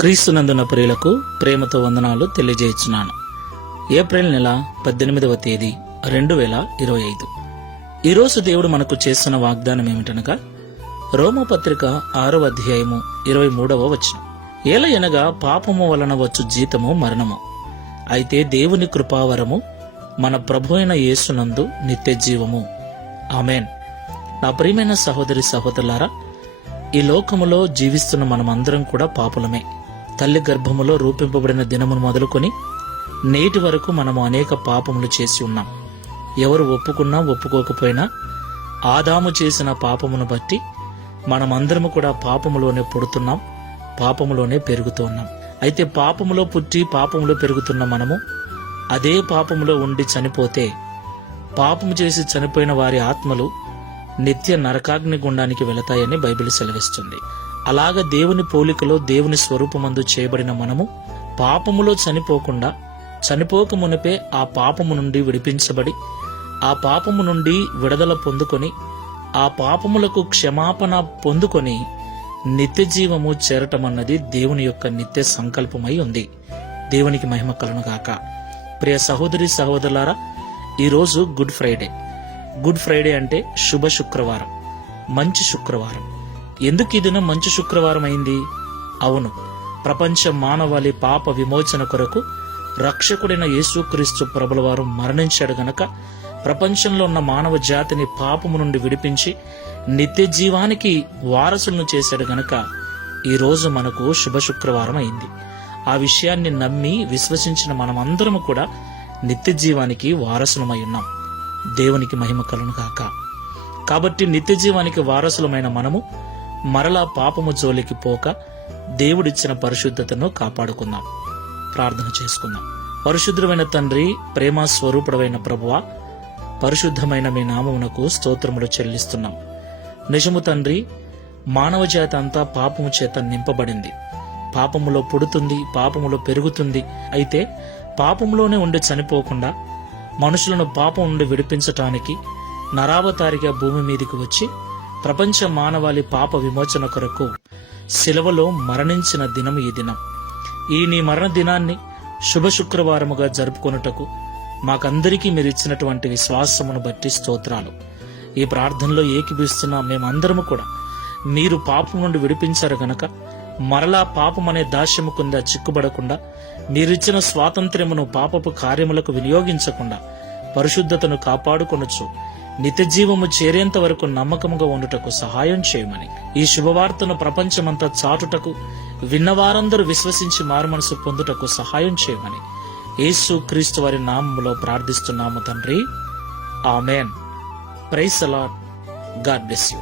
క్రీస్తునందున ప్రియులకు ప్రేమతో వందనాలు తెలియజేస్తున్నాను. ఏప్రిల్ నెల 18వ తేదీ 2025. ఈరోజు దేవుడు మనకు చేస్తున్న వాగ్దానం ఏమిటనగా రోమపత్రిక 6వ అధ్యాయము 23వ వచనం. ఏలయనగా పాపము వలన వచ్చు జీతము మరణము, అయితే దేవుని కృపావరము మన ప్రభు అయిన యేసునందు నిత్య జీవము. ఆమెన్. నా ప్రియమైన సహోదరి సహోదరులారా, ఈ లోకములో జీవిస్తున్న మనమందరం కూడా పాపులమే. తల్లి గర్భములో రూపింపబడిన దినమును మొదలుకొని నేటి వరకు మనము అనేక పాపములు చేసి ఉన్నాం. ఎవరు ఒప్పుకున్నా ఒప్పుకోకపోయినా ఆదాము చేసిన పాపమును బట్టి మనమందరము కూడా పాపములోనే పుడుతున్నాం, పాపములోనే పెరుగుతూ ఉన్నాం. అయితే పాపములో పుట్టి పాపములో పెరుగుతున్న మనము అదే పాపములో ఉండి చనిపోతే పాపము చేసి చనిపోయిన వారి ఆత్మలు నిత్య నరకాగ్ని గుండానికి వెళతాయని బైబిల్ సెలవిస్తుంది. అలాగ దేవుని పోలికలో దేవుని స్వరూపమందు చేయబడిన మనము పాపములో చనిపోక మునిపే ఆ పాపము నుండి విడిపించబడి ఆ పాపము నుండి విడుదల పొందుకొని ఆ పాపములకు క్షమాపణ పొందుకొని నిత్య జీవము చేరటమన్నది దేవుని యొక్క నిత్య సంకల్పమై ఉంది. దేవునికి మహిమ కలుగును గాక. ప్రియ సహోదరి సహోదరులారా, ఈరోజు గుడ్ ఫ్రైడే. గుడ్ ఫ్రైడే అంటే శుభ శుక్రవారం, మంచి శుక్రవారం. ఎందుకు ఈ దినం మంచి శుక్రవారం అయింది? అవును, ప్రపంచ మానవాళి పాప విమోచన కొరకు రక్షకుడైన యేసుక్రీస్తు ప్రభుల వారు మరణించాడు గనక ప్రపంచంలో ఉన్న మానవ జాతిని పాపము నుండి విడిపించి నిత్య జీవానికి వారసులను చేశాడు గనక ఈరోజు మనకు శుభ శుక్రవారం అయింది. ఆ విషయాన్ని నమ్మి విశ్వసించిన మనమందరము కూడా నిత్య జీవానికి వారసులమై ఉన్నాం. దేవునికి మహిమ కలుగును గాక. కాబట్టి నిత్య జీవానికి వారసులమైన మనము మరలా పాపము జోలికి పోక దేవుడిచ్చిన పరిశుద్ధతను కాపాడుకుందాం. ప్రార్థన చేసుకుందాం. పరిశుద్ధమైన తండ్రి, ప్రేమ స్వరూపుడమైన ప్రభువా, పరిశుద్ధమైన మీ నామమునకు స్తోత్రములు చెల్లిస్తున్నాం. నిజము తండ్రి, మానవ జాతి అంతా పాపము చేత నింపబడింది. పాపములో పుడుతుంది, పాపములో పెరుగుతుంది. అయితే పాపములోనే ఉండి చనిపోకుండా మనుషులను పాపం నుండి విడిపించటానికి నరావతారిగా భూమి మీదికి వచ్చి ప్రపంచ మానవాళి పాప విమోచన కొరకు శిలువలో మరణించిన దినం ఈ దినం. ఈ నీ మరణ దినాన్ని శుభ శుక్రవారముగా జరుపుకొనుటకు మాకందరికీ మీరు ఇచ్చినటువంటి విశ్వాసమును బట్టి స్తోత్రాలు. ఈ ప్రార్థనలో ఏకీభవిస్తున్న మేమందరము కూడా మీరు పాపం నుండి విడిపించారు గనక మరలా పాపం అనే దాస్యము కింద చిక్కుబడకుండా మీరిచ్చిన స్వాతంత్ర్యమును పాపపు కార్యములకు వినియోగించకుండా పరిశుద్ధతను కాపాడుకొనొచ్చు నిత్య జీవము చేరేంత వరకు నమ్మకముగా ఉండుటకు సహాయం చేయమని, ఈ శుభవార్తను ప్రపంచమంతా చాటుటకు విన్నవారందరూ విశ్వసించి మారుమనసు పొందుటకు సహాయం చేయమని యేసు క్రీస్తు వారి నామములో ప్రార్థిస్తున్నాము తండ్రి. Amen. Praise the Lord. God bless you.